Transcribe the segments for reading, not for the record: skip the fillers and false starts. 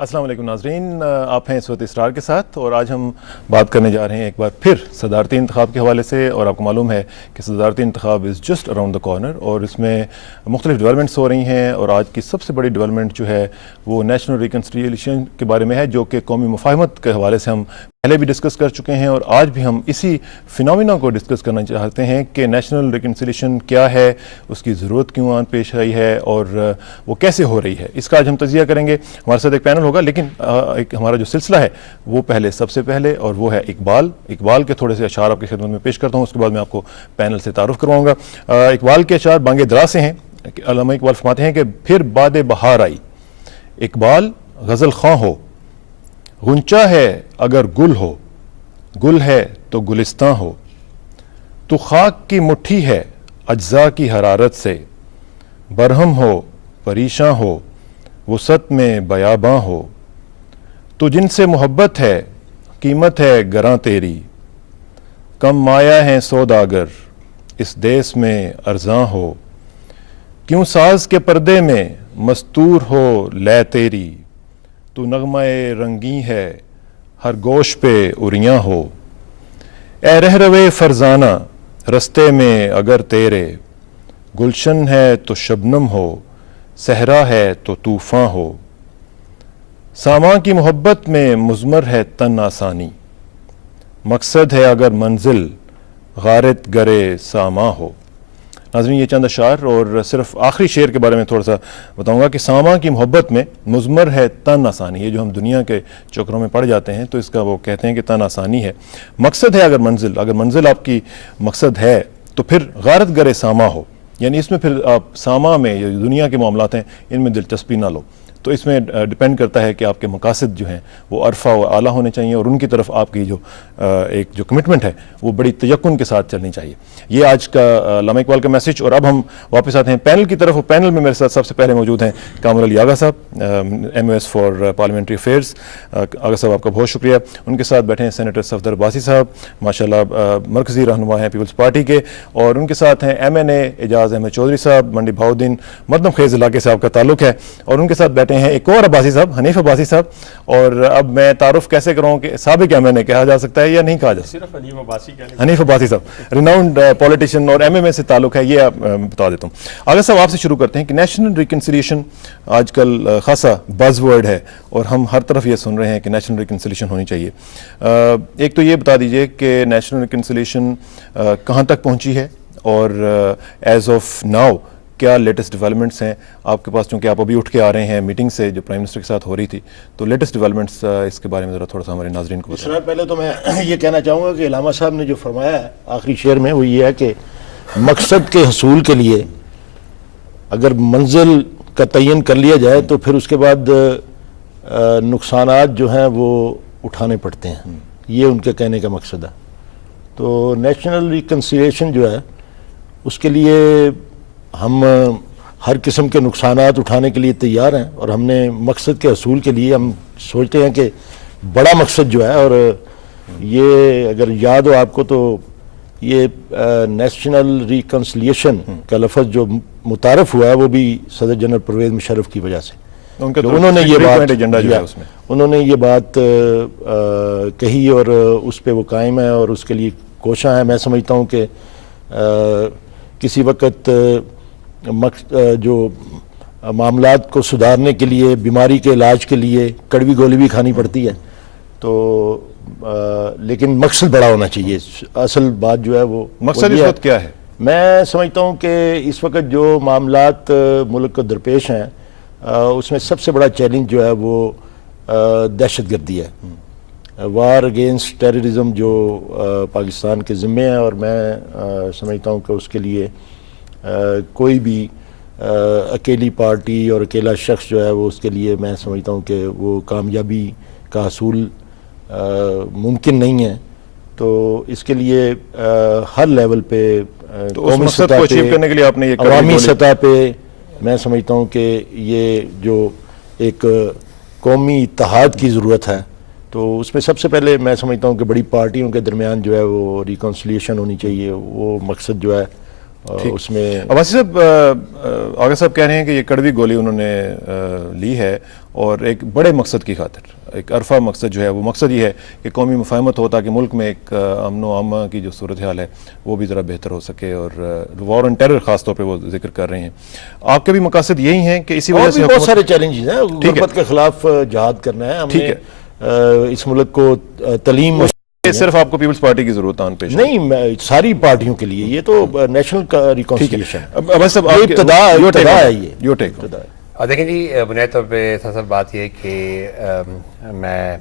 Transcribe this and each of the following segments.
السلام علیکم ناظرین، آپ ہیں اس وقت اسرار کے ساتھ اور آج ہم بات کرنے جا رہے ہیں ایک بار پھر صدارتی انتخاب کے حوالے سے. اور آپ کو معلوم ہے کہ صدارتی انتخاب is just around the corner اور اس میں مختلف ڈیولپمنٹس ہو رہی ہیں. اور آج کی سب سے بڑی ڈیولپمنٹ جو ہے وہ نیشنل ریکنسیلیشن کے بارے میں ہے، جو کہ قومی مفاہمت کے حوالے سے ہم پہلے بھی ڈسکس کر چکے ہیں اور آج بھی ہم اسی فینومینا کو ڈسکس کرنا چاہتے ہیں کہ نیشنل ریکنسیلیشن کیا ہے، اس کی ضرورت کیوں آن پیش آئی ہے اور وہ کیسے ہو رہی ہے. اس کا آج ہم تجزیہ کریں گے. ہمارے ساتھ ایک پینل ہوگا، لیکن ایک ہمارا جو سلسلہ ہے وہ سب سے پہلے اور وہ ہے اقبال کے تھوڑے سے اشعار آپ کی خدمت میں پیش کرتا ہوں. اس کے بعد میں آپ کو پینل سے تعارف کرواؤں گا. اقبال کے اشعار بانگ درا سے ہیں. علامہ اقبال فرماتے ہیں کہ پھر باد بہار آئی، اقبال غزل خواں ہو، غنچہ ہے اگر گل ہو، گل ہے تو گلستاں ہو، تو خاک کی مٹھی ہے اجزاء کی حرارت سے، برہم ہو پریشاں ہو وسعت میں بیاباں ہو، تو جن سے محبت ہے قیمت ہے گراں تیری، کم مایا ہے سوداگر اس دیس میں ارزاں ہو، کیوں ساز کے پردے میں مستور ہو لے تیری، تو نغمہ رنگیں ہے ہر گوش پہ اریاں ہو، اے رہروے فرزانہ رستے میں اگر تیرے، گلشن ہے تو شبنم ہو صحرا ہے تو طوفاں ہو، ساماں کی محبت میں مضمر ہے تن آسانی، مقصد ہے اگر منزل غارت گرے ساماں ہو. ناظرین، یہ چند اشعار اور صرف آخری شعر کے بارے میں تھوڑا سا بتاؤں گا کہ ساماں کی محبت میں مضمر ہے تن آسانی. یہ جو ہم دنیا کے چکروں میں پڑ جاتے ہیں تو اس کا وہ کہتے ہیں کہ تن آسانی ہے. مقصد ہے اگر منزل آپ کی مقصد ہے تو پھر غارت گرے ساماں ہو، یعنی اس میں پھر آپ ساماں میں یہ دنیا کے معاملات ہیں ان میں دلچسپی نہ لو. تو اس میں ڈیپینڈ کرتا ہے کہ آپ کے مقاصد جو ہیں وہ عرفہ و اعلیٰ ہونے چاہیے اور ان کی طرف آپ کی جو کمٹمنٹ ہے وہ بڑی تیقن کے ساتھ چلنی چاہیے. یہ آج کا علامہ اقبال کا میسج. اور اب ہم واپس آتے ہیں پینل کی طرف. اور پینل میں میرے ساتھ سب سے پہلے موجود ہیں کامر علی آغا صاحب، M O S for parliamentary affairs. Agha صاحب آپ کا بہت شکریہ. ان کے ساتھ بیٹھے ہیں سینیٹر صفدر عباسی صاحب، ماشاءاللہ مرکزی رہنما ہیں پیپلز پارٹی کے. اور ان کے ساتھ ہیں ایم این اے اعجاز احمد چودھری صاحب، منڈی بہاؤدین مردم خیز علاقے سے آپ کا تعلق ہے. اور ان کے ساتھ بیٹھے ہیں ایک اور عباسی صاحب، حنیف عباسی صاحب. اور اب میں تعارف کیسے کروں کہ سابق ایم این اے کہا جا سکتا ہے یا نہیں کہا جا سکتا؟ صرف حنیف عباسی صاحب ریناؤنڈ پولیٹیشین اور ایم ایم اے سے تعلق ہے، یہ بتا دیتا ہوں. آغا صاحب آپ سے شروع کرتے ہیں کہ نیشنل ریکنسیلیشن آج کل خاصا بز ورڈ ہے اور ہم ہر طرف یہ سن رہے ہیں کہ نیشنل ریکنسیلیشن ہونی چاہیے. ایک تو یہ بتا دیجئے کہ نیشنل ریکنسیلیشن کہاں تک پہنچی ہے اور ایز آف ناؤ کیا لیٹسٹ ڈیولپمنٹس ہیں آپ کے پاس، چونکہ آپ ابھی اٹھ کے آ رہے ہیں میٹنگ سے جو پرائم منسٹر کے ساتھ ہو رہی تھی. تو لیٹسٹ ڈیولپمنٹس اس کے بارے میں ذرا تھوڑا سا ہمارے ناظرین کو بتائیں. پہلے تو میں یہ کہنا چاہوں گا کہ علامہ صاحب نے جو فرمایا ہے آخری شعر میں وہ یہ ہے کہ مقصد کے حصول کے لیے اگر منزل کا تعین کر لیا جائے تو پھر اس کے بعد نقصانات جو ہیں وہ اٹھانے پڑتے ہیں. یہ ان کے کہنے کا مقصد ہے. تو نیشنل ریکنسیلیشن جو ہے اس کے لیے ہم ہر قسم کے نقصانات اٹھانے کے لیے تیار ہیں اور ہم نے مقصد کے حصول کے لیے ہم سوچتے ہیں کہ بڑا مقصد جو ہے، اور یہ اگر یاد ہو آپ کو تو یہ نیشنل ریکنسیلیشن کا لفظ جو متعارف ہوا ہے وہ بھی صدر جنرل پرویز مشرف کی وجہ سے. انہوں نے یہ بات کہی اور اس پہ وہ قائم ہے اور اس کے لیے کوشاں ہے. میں سمجھتا ہوں کہ کسی وقت جو معاملات کو سدھارنے کے لیے، بیماری کے علاج کے لیے کڑوی گولی بھی کھانی پڑتی ہے، تو لیکن مقصد بڑا ہونا چاہیے. اصل بات جو ہے وہ مقصد اس وقت کیا ہے؟ میں سمجھتا ہوں کہ اس وقت جو معاملات ملک کو درپیش ہیں اس میں سب سے بڑا چیلنج جو ہے وہ دہشت گردی ہے. وار اگینسٹ ٹیررزم جو پاکستان کے ذمے ہے، اور میں سمجھتا ہوں کہ اس کے لیے کوئی بھی اکیلی پارٹی اور اکیلا شخص جو ہے وہ اس کے لیے میں سمجھتا ہوں کہ وہ کامیابی کا حصول ممکن نہیں ہے. تو اس کے لیے ہر لیول پہ قومی سطح پہ، عوامی سطح پہ میں سمجھتا ہوں کہ یہ جو ایک قومی اتحاد کی ضرورت ہے، تو اس میں سب سے پہلے میں سمجھتا ہوں کہ بڑی پارٹیوں کے درمیان جو ہے وہ ریکنسیلیشن ہونی چاہیے. وہ مقصد جو ہے اس میں عباسی صاحب، آغا صاحب کہہ رہے ہیں کہ یہ کڑوی گولی انہوں نے لی ہے اور ایک بڑے مقصد کی خاطر، ایک عرفہ مقصد جو ہے وہ مقصد یہ ہے کہ قومی مفاہمت ہو تاکہ ملک میں ایک امن و امان کی جو صورتحال ہے وہ بھی ذرا بہتر ہو سکے، اور وار آن ٹیرر خاص طور پہ وہ ذکر کر رہے ہیں. آپ کے بھی مقاصد یہی ہیں کہ اسی وجہ سے بہت سارے چیلنجز ہیں. غربت کے خلاف جہاد کرنا ہے ہم نے، اس ملک کو تعلیم، صرف آپ کو پیپلز پارٹی کی ضرورت آن پیش نہیں، ساری پارٹیوں کے لیے یہ تو نیشنل ریکانسیلیشن اباسی صاحب ابتدا ہے. یہ یو ٹیک. اور دیکھیں جی، بنیادی طور پہ سر بات یہ ہے کہ میں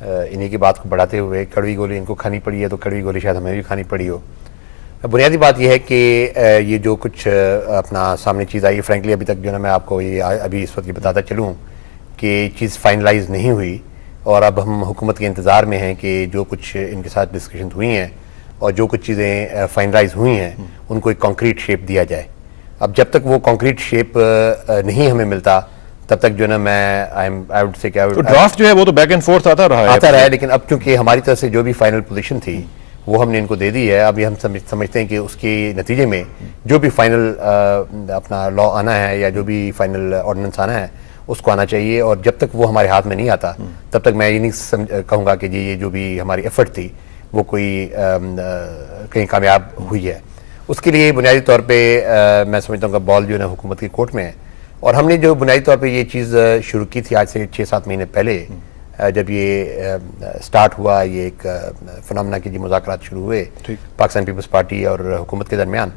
انہی کی بات کو بڑھاتے ہوئے، کڑوی گولی ان کو کھانی پڑی ہے تو کڑوی گولی شاید ہمیں بھی کھانی پڑی ہو. بنیادی بات یہ ہے کہ یہ جو کچھ اپنا سامنے چیز آئی ہے، فرینکلی ابھی تک جو ہے میں آپ کو یہ ابھی اس وقت یہ بتاتا چلوں کہ چیز فائنلائز نہیں ہوئی، اور اب ہم حکومت کے انتظار میں ہیں کہ جو کچھ ان کے ساتھ ڈسکشن ہوئی ہیں اور جو کچھ چیزیں فائنلائز ہوئی ہیں ان کو ایک کانکریٹ شیپ دیا جائے. اب جب تک وہ کانکریٹ شیپ نہیں ہمیں ملتا تب تک جو ہے نا میں ڈرافٹ جو ہے وہ تو بیک اینڈ فورتھ آتا رہا ہے، لیکن اب چونکہ ہماری طرف سے جو بھی فائنل پوزیشن تھی وہ ہم نے ان کو دے دی ہے. ابھی ہم سمجھتے ہیں کہ اس کے نتیجے میں جو بھی فائنل اپنا لا آنا ہے یا جو بھی فائنل آرڈیننس آنا ہے اس کو آنا چاہیے، اور جب تک وہ ہمارے ہاتھ میں نہیں آتا تب تک میں یہ نہیں کہوں گا کہ جی یہ جو بھی ہماری ایفرٹ تھی وہ کوئی کہیں کامیاب ہوئی ہے. اس کے لیے بنیادی طور پہ میں سمجھتا ہوں کہ بال جو ہے نا حکومت کی کورٹ میں ہے. اور ہم نے جو بنیادی طور پہ یہ چیز شروع کی تھی آج سے 6-7 مہینے پہلے، جب یہ سٹارٹ ہوا، یہ ایک فنامنا کی جو مذاکرات شروع ہوئے پاکستان پیپلز پارٹی اور حکومت کے درمیان،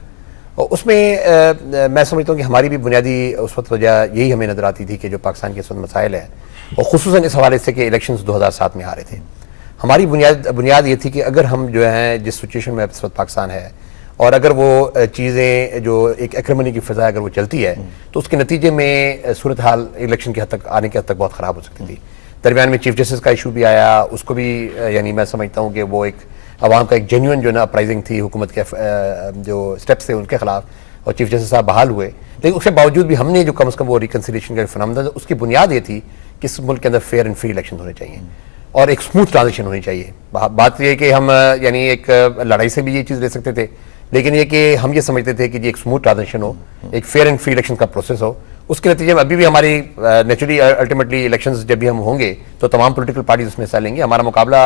اور اس میں میں سمجھتا ہوں کہ ہماری بھی بنیادی اس وقت وجہ یہی ہمیں نظر آتی تھی کہ جو پاکستان کے اس وقت مسائل ہیں، اور خصوصاً اس حوالے سے کہ الیکشنز 2007 میں آ رہے تھے، ہماری بنیاد یہ تھی کہ اگر ہم جو ہیں جس سچویشن میں اس وقت پاکستان ہے، اور اگر وہ چیزیں جو ایک ایکرمنی کی فضا اگر وہ چلتی ہے تو اس کے نتیجے میں صورتحال الیکشن کی حد تک آنے کی حد تک بہت خراب ہو سکتی تھی. درمیان میں چیف جسٹس کا ایشو بھی آیا، اس کو بھی یعنی میں سمجھتا ہوں کہ وہ ایک عوام کا ایک جینیون جو ہے نا اپرائزنگ تھی حکومت کے جو سٹیپس تھے ان کے خلاف، اور چیف جسٹس صاحب بحال ہوئے. لیکن اس کے باوجود بھی ہم نے جو کم از کم وہ ریکنسیلیشن کا فنامنا، اس کی بنیاد یہ تھی کہ اس ملک کے اندر فیئر اینڈ فری الیکشن ہونے چاہیے اور ایک اسموتھ ٹرانزیکشن ہونی چاہیے. بات یہ ہے کہ ہم یعنی ایک لڑائی سے بھی یہ چیز لے سکتے تھے، لیکن یہ کہ ہم یہ سمجھتے تھے کہ یہ ایک اسموتھ ٹرانزیکشن ہو، ایک فیئر اینڈ فری الیکشن کا پروسیس ہو. اس کے نتیجے میں ابھی بھی ہماری نیچرلی الٹیمیٹلی الیکشنز جب بھی ہم ہوں گے تو تمام پولیٹیکل پارٹیز اس میں حصہ لیں گے. ہمارا مقابلہ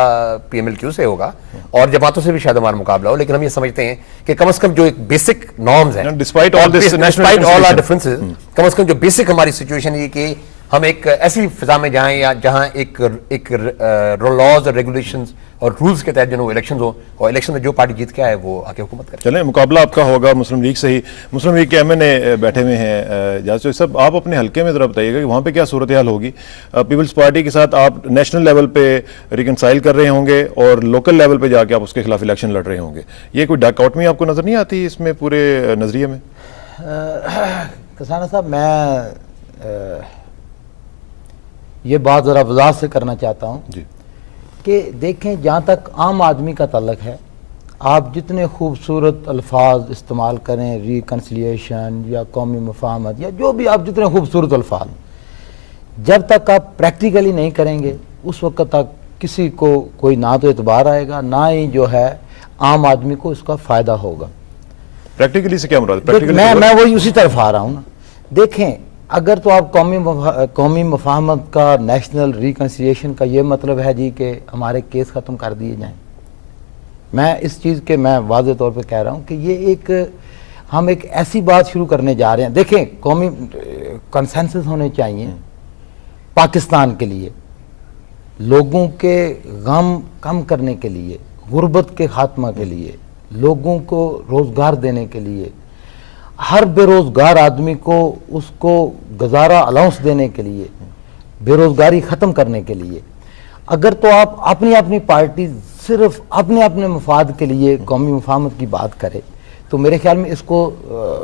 پی ایم ایل کیو سے ہوگا اور جماعتوں سے بھی شاید ہمارا مقابلہ ہو، لیکن ہم یہ سمجھتے ہیں کہ کم از کم جو ایک بیسک نارمز ہیں، ڈسپائٹ آل آر ڈفرینسز، کم از کم جو بیسک ہماری سچویشن یہ کہ ہم ایک ایسی فضا میں جائیں یا جہاں ایک لاز اور ریگولیشنز اور رولز کے تحت جو وہ الیکشنز ہوں، اور الیکشن میں جو پارٹی جیت کے آئے وہ آ کے حکومت کرے. چلیں، مقابلہ آپ کا ہوگا مسلم لیگ سے ہی. مسلم لیگ کے ایم این اے بیٹھے ہوئے ہیں جاسو صاحب، آپ اپنے حلقے میں ذرا بتائیے گا کہ وہاں پہ کیا صورتحال ہوگی. پیپلز پارٹی کے ساتھ آپ نیشنل لیول پہ ریکنسائل کر رہے ہوں گے اور لوکل لیول پہ جا کے آپ اس کے خلاف الیکشن لڑ رہے ہوں گے. یہ کوئی ڈاکاؤٹمی آپ کو نظر نہیں آتی اس میں پورے نظریے میں؟ کسانہ صاحب، میں یہ بات ذرا وضاحت سے کرنا چاہتا ہوں جی کہ دیکھیں، جہاں تک عام آدمی کا تعلق ہے، آپ جتنے خوبصورت الفاظ استعمال کریں، ریکنسیلیشن یا قومی مفاہمت یا جو بھی آپ جتنے خوبصورت الفاظ، جب تک آپ پریکٹیکلی نہیں کریں گے اس وقت تک کسی کو کوئی نہ تو اعتبار آئے گا، نہ ہی جو ہے عام آدمی کو اس کا فائدہ ہوگا. پریکٹیکلی سے کیا مراد ہے؟ میں وہی اسی طرف آ رہا ہوں نا. دیکھیں، اگر تو آپ قومی مفاہمت کا، نیشنل ریکنسیلیشن کا یہ مطلب ہے جی کہ ہمارے کیس ختم کر دیے جائیں، میں اس چیز کے میں واضح طور پہ کہہ رہا ہوں کہ یہ ہم ایک ایسی بات شروع کرنے جا رہے ہیں. دیکھیں، قومی کنسنسس ہونے چاہیے پاکستان کے لیے، لوگوں کے غم کم کرنے کے لیے، غربت کے خاتمہ کے لیے، لوگوں کو روزگار دینے کے لیے، ہر بے روزگار آدمی کو اس کو گزارا الاؤنس دینے کے لیے، بے روزگاری ختم کرنے کے لیے. اگر تو آپ اپنی پارٹی صرف اپنے مفاد کے لیے قومی مفاہمت کی بات کرے تو میرے خیال میں اس کو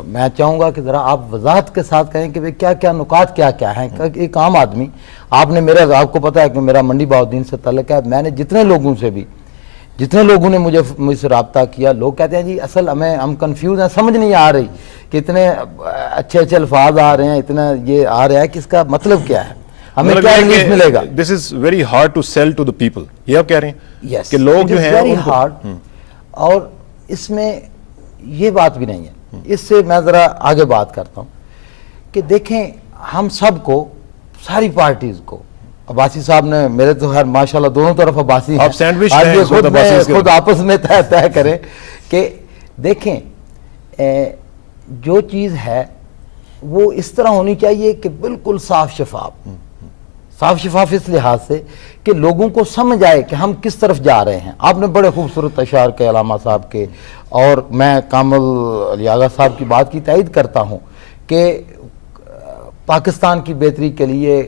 میں چاہوں گا کہ ذرا آپ وضاحت کے ساتھ کہیں کہ کیا کیا نکات کیا ہیں. ایک عام آدمی، آپ کو پتہ ہے کہ میرا منڈی بہاؤالدین سے تعلق ہے، میں نے جتنے لوگوں نے مجھ سے رابطہ کیا، لوگ کہتے ہیں جی اصل ہم کنفیوز ہیں، سمجھ نہیں آ رہی کہ اتنے اچھے الفاظ آ رہے ہیں، اتنا یہ آ رہا ہے کہ اس کا مطلب کیا ہے، ہمیں کیا ریلیف ملے گا. This is very hard to sell to the people, یہ آپ کہہ رہے ہیں کہ لوگ جو ہیں ویری ہارڈ. اور اس میں یہ بات بھی نہیں ہے اس سے میں ذرا آگے بات کرتا ہوں کہ دیکھیں ہم سب کو, ساری پارٹیز کو, عباسی صاحب نے, میرے تو خیر ماشاءاللہ دونوں طرف عباسی ہیں, آپ سینڈوچ آج ہیں, یہ اس وقت عباسی اس کے خود آپس میں طے کریں کہ دیکھیں جو چیز ہے وہ اس طرح ہونی چاہیے کہ بالکل صاف شفاف اس لحاظ سے کہ لوگوں کو سمجھ آئے کہ ہم کس طرف جا رہے ہیں. آپ نے بڑے خوبصورت اشعار کے علامہ صاحب کے, اور میں کامل علی آغا صاحب کی بات کی تائید کرتا ہوں کہ پاکستان کی بہتری کے لیے,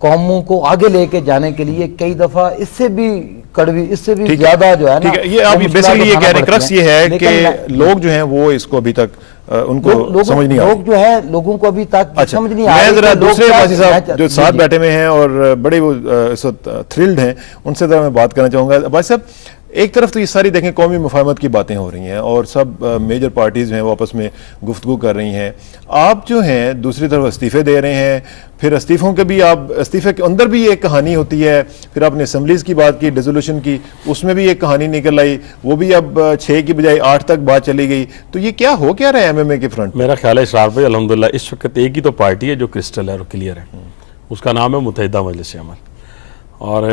قوموں کو آگے لے کے جانے کے لیے کئی دفعہ اس سے بھی کڑوی, اس سے بھی زیادہ جو ہے نا, یہ آپ بیسیکلی یہ کہہ رہے ہیں, کرکس یہ ہے کہ لوگ جو ہیں وہ اس کو ابھی تک ان کو سمجھ نہیں آ رہا. لوگ جو ہے لوگوں کو ابھی تک سمجھ نہیں آ رہا. میں ذرا دوسرے عباسی صاحب جو ساتھ بیٹھے ہوئے ہیں اور بڑے وہ اس وقت تھرلڈ ہیں, ان سے ذرا میں بات کرنا چاہوں گا. عباسی صاحب, ایک طرف تو یہ ساری دیکھیں قومی مفاہمت کی باتیں ہو رہی ہیں اور سب میجر پارٹیز جو ہیں وہ آپس میں گفتگو کر رہی ہیں. آپ جو ہیں دوسری طرف استعفے دے رہے ہیں, پھر استعفوں کے بھی, آپ استعفے کے اندر بھی ایک کہانی ہوتی ہے, پھر آپ نے اسمبلیز کی بات کی, ڈیزولوشن کی, اس میں بھی ایک کہانی نکل آئی, وہ بھی اب 6 کی بجائے 8 تک بات چلی گئی. تو یہ کیا ہو کیا رہا ہے MMA کے فرنٹ؟ میرا خیال ہے اسرار بھائی الحمدللہ اس وقت ایک ہی تو پارٹی ہے جو کرسٹل ہے اور کلیئر ہے, اس کا نام ہے متحدہ مجلس عمل. اور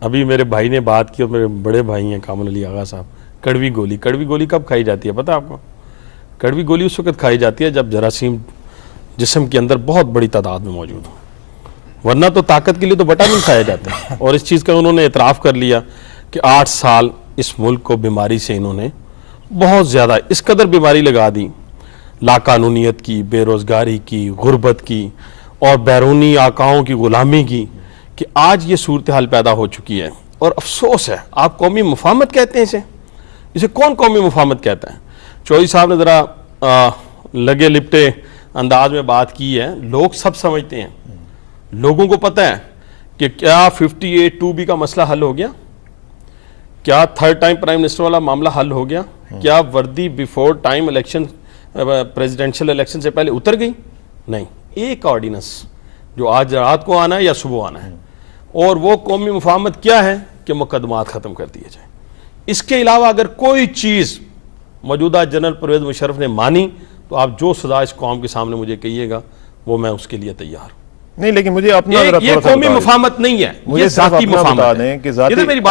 ابھی میرے بھائی نے بات کی, اور میرے بڑے بھائی ہیں کامل علی آغا صاحب, کڑوی گولی کب کھائی جاتی ہے پتہ آپ کو؟ کڑوی گولی اس وقت کھائی جاتی ہے جب جراثیم جسم کے اندر بہت بڑی تعداد میں موجود ہو, ورنہ تو طاقت کے لیے تو وٹامن کھایا جاتا ہے. اور اس چیز کا انہوں نے اعتراف کر لیا کہ 8 سال اس ملک کو بیماری سے انہوں نے بہت زیادہ اس قدر بیماری لگا دی, لاقانونیت کی, بے روزگاری کی, غربت کی اور بیرونی آقاؤں کی غلامی کی, کہ آج یہ صورتحال پیدا ہو چکی ہے. اور افسوس ہے, آپ قومی مفاہمت کہتے ہیں اسے کون قومی مفاہمت کہتا ہے؟ چودھری صاحب نے ذرا لگے لپٹے انداز میں بات کی ہے. لوگ سب سمجھتے ہیں, لوگوں کو پتہ ہے کہ کیا 58(2)B کا مسئلہ حل ہو گیا, کیا 3rd ٹائم پرائم منسٹر والا معاملہ حل ہو گیا, کیا وردی before time election presidential election سے پہلے اتر گئی؟ نہیں. ایک آرڈیننس جو آج رات کو آنا ہے یا صبح آنا ہے, اور وہ قومی مفاہمت کیا ہے کہ مقدمات ختم کر دیے جائیں. اس کے علاوہ اگر کوئی چیز موجودہ جنرل پرویز مشرف نے مانی تو آپ جو سزا اس قوم کے سامنے مجھے کہیے گا وہ میں اس کے لیے تیار ہوں. نہیں لیکن مجھے اپنا یہ قومی مفاہمت نہیں ہے, یہ ذاتی مفاہمت ہے.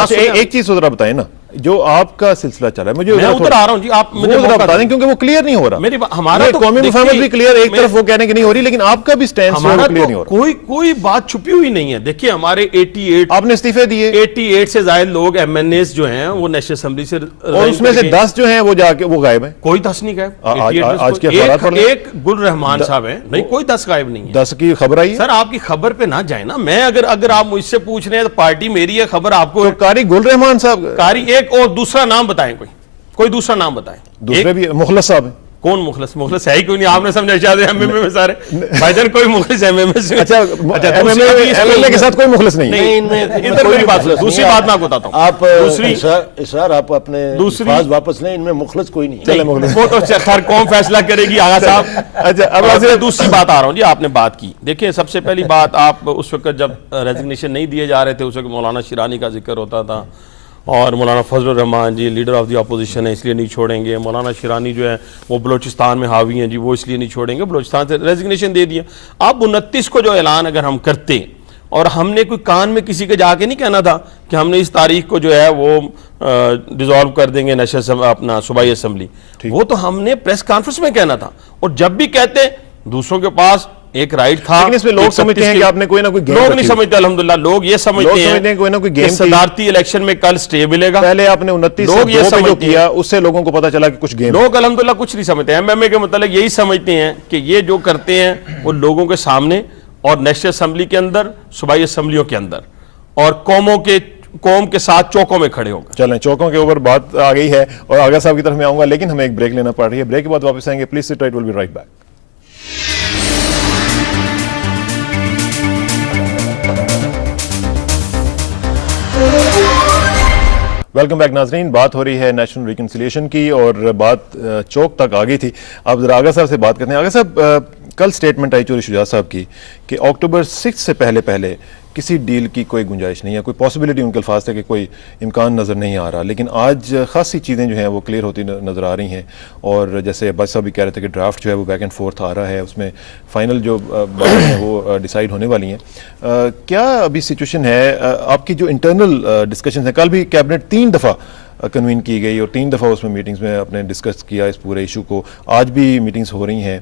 کہ ایک چیز ذرا بتائیں نا, جو آپ کا سلسلہ چل رہا ہے, مجھے میں ادھر آ رہا ہوں جی, آپ مجھے بتا دیں کیونکہ وہ کلیئر نہیں ہو رہا. ہمارا قومی مفاہمت بھی کلیئر, ایک طرف وہ کہنے کی نہیں ہو رہی, لیکن آپ کا بھی سٹینڈ کلیئر نہیں ہو رہا. کوئی بات چھپی ہوئی نہیں ہے. دیکھیے ہمارے 88 آپ نے استعفے دیے, 88 سے زائد لوگ MNAs جو ہیں وہ نیشنل اسمبلی سے, اور اس میں سے 10 جو ہیں وہ جا کے وہ غائب ہیں. کوئی 10 نہیں غائب. آج کے اخبارات پڑھ لیں, ایک گل رحمان صاحب ہیں, نہیں کوئی 10 غائب نہیں ہے. 10 کی خبر آئی ہے. سر آپ کی خبر پہ نہ جائیں نا, میں اگر آپ مجھ سے پوچھ رہے ہیں تو پارٹی میری ہے, خبر آپ کو. قاری گل رحمان صاحب, قاری ایک, اور دوسرا نام بتائیں, کوئی دوسرا نام بتائیں. دوسرے بھی مخلص صاحب ہیں. کون مخلص ہے ہی کوئی نہیں, آپ نے سمجھا شاید MMA میں سارے بھائی جان کوئی مخلص MMA سے. اچھا MMA کے ساتھ کوئی مخلص نہیں ہے. ادھر کوئی بات نہیں. دوسری بات میں آپ کو بتاتا ہوں, آپ دوسری اسرار آپ اپنے الفاظ واپس لیں, ان میں مخلص کوئی نہیں. چلے مخلص وہ تو خیر قوم فیصلہ کرے گی آغا صاحب. اچھا اب دوسری بات آ رہا ہوں جی, آپ نے بات کی. دیکھیں سب سے پہلی بات, آپ اس وقت جب ریزگنیشن نہیں دیے جا رہے تھے اس وقت مولانا شیرانی کا ذکر ہوتا تھا, اور مولانا فضل الرحمان جی لیڈر آف دی اپوزیشن ہے اس لیے نہیں چھوڑیں گے, مولانا شیرانی جو ہے وہ بلوچستان میں حاوی ہیں جی وہ اس لیے نہیں چھوڑیں گے, بلوچستان سے ریزگنیشن دے دیا. آپ 29 کو جو اعلان اگر ہم کرتے, اور ہم نے کوئی کان میں کسی کے جا کے نہیں کہنا تھا کہ ہم نے اس تاریخ کو جو ہے وہ ڈیزالو کر دیں گے نیشنل اپنا صوبائی اسمبلی, وہ تو ہم نے پریس کانفرنس میں کہنا تھا. اور جب بھی کہتے دوسروں کے پاس ایک رائٹ تھا, لیکن اس میں لوگ سمجھتے ہیں کہ آپ نے کوئی نہ کوئی گیم, لوگ نہیں سمجھتے الحمدللہ, لوگ یہ سمجھتے ہیں کوئی نہ کوئی گیم, صدارتی الیکشن میں کل سٹے ملے گا. پہلے آپ نے 29 لوگ یہ جو کیا اس سے لوگوں کو پتا چلا کہ کچھ گیم. لوگ الحمدللہ کچھ نہیں سمجھتے. MMA کے متعلق یہی سمجھتے ہیں کہ یہ جو کرتے ہیں وہ لوگوں کے سامنے اور نیشنل اسمبلی کے اندر, صوبائی اسمبلیوں کے اندر, اور قوم کے ساتھ چوکوں میں کھڑے ہو گئے. چلیں چوکوں کے اوپر بات آ گئی ہے اور آغا صاحب کی طرف میں آؤں گا, لیکن ہمیں ایک بریک لینا پڑ رہی ہے. بریک کے بعد واپس آئیں گے. Please sit right, will be right back. Welcome back ناظرین. بات ہو رہی ہے نیشنل ریکنسیلیشن کی اور بات چوک تک آ گئی تھی. آپ ذرا آغا صاحب سے بات کرتے ہیں. آغا صاحب کل سٹیٹمنٹ آئی چوری شجاع صاحب کی کہ اکتوبر 6 سے پہلے کسی ڈیل کی کوئی گنجائش نہیں ہے, کوئی پاسبلٹی ان کے الفاظ تھے کہ کوئی امکان نظر نہیں آ رہا, لیکن آج خاصی چیزیں جو ہیں وہ کلیئر ہوتی نظر آ رہی ہیں. اور جیسے عباس صاحب بھی کہہ رہے تھے کہ ڈرافٹ جو ہے وہ بیک اینڈ فورتھ آ رہا ہے, اس میں فائنل جو باتیں ہیں وہ ڈیسائیڈ ہونے والی ہیں. کیا ابھی سچویشن ہے آپ کی جو انٹرنل ڈسکشنز ہیں؟ کل بھی کیبنٹ 3 دفعہ کنوین کی گئی اور 3 دفعہ اس میں میٹنگز میں اپنے ڈسکس کیا اس پورے ایشو کو, آج بھی میٹنگز ہو رہی ہیں.